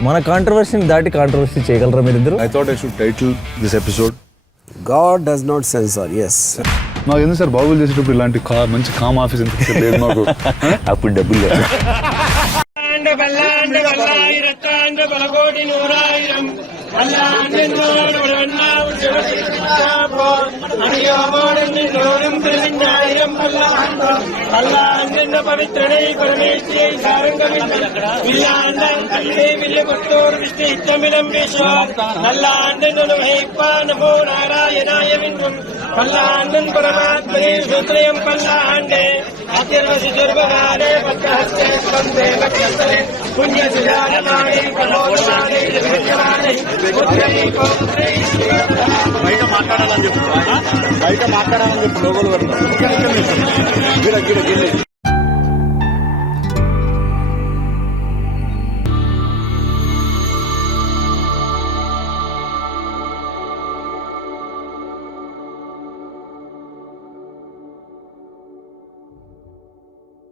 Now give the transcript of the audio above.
మన కాంట్రవర్సీని దాటి కాంట్రవర్సీ చేయగలరా మీరిద్దరు? I thought I should title this episode God does not censor. Yes. మాకు ఎందుకు సార్ బాబులు చేసేటప్పుడు ఇలాంటి మంచి కామ్ ఆఫీస్ ఎంత లేదు మాకు. అప్పుడు డబ్బులు లేదు. బయట మాట్లాడాలని చెప్పు లోగోలు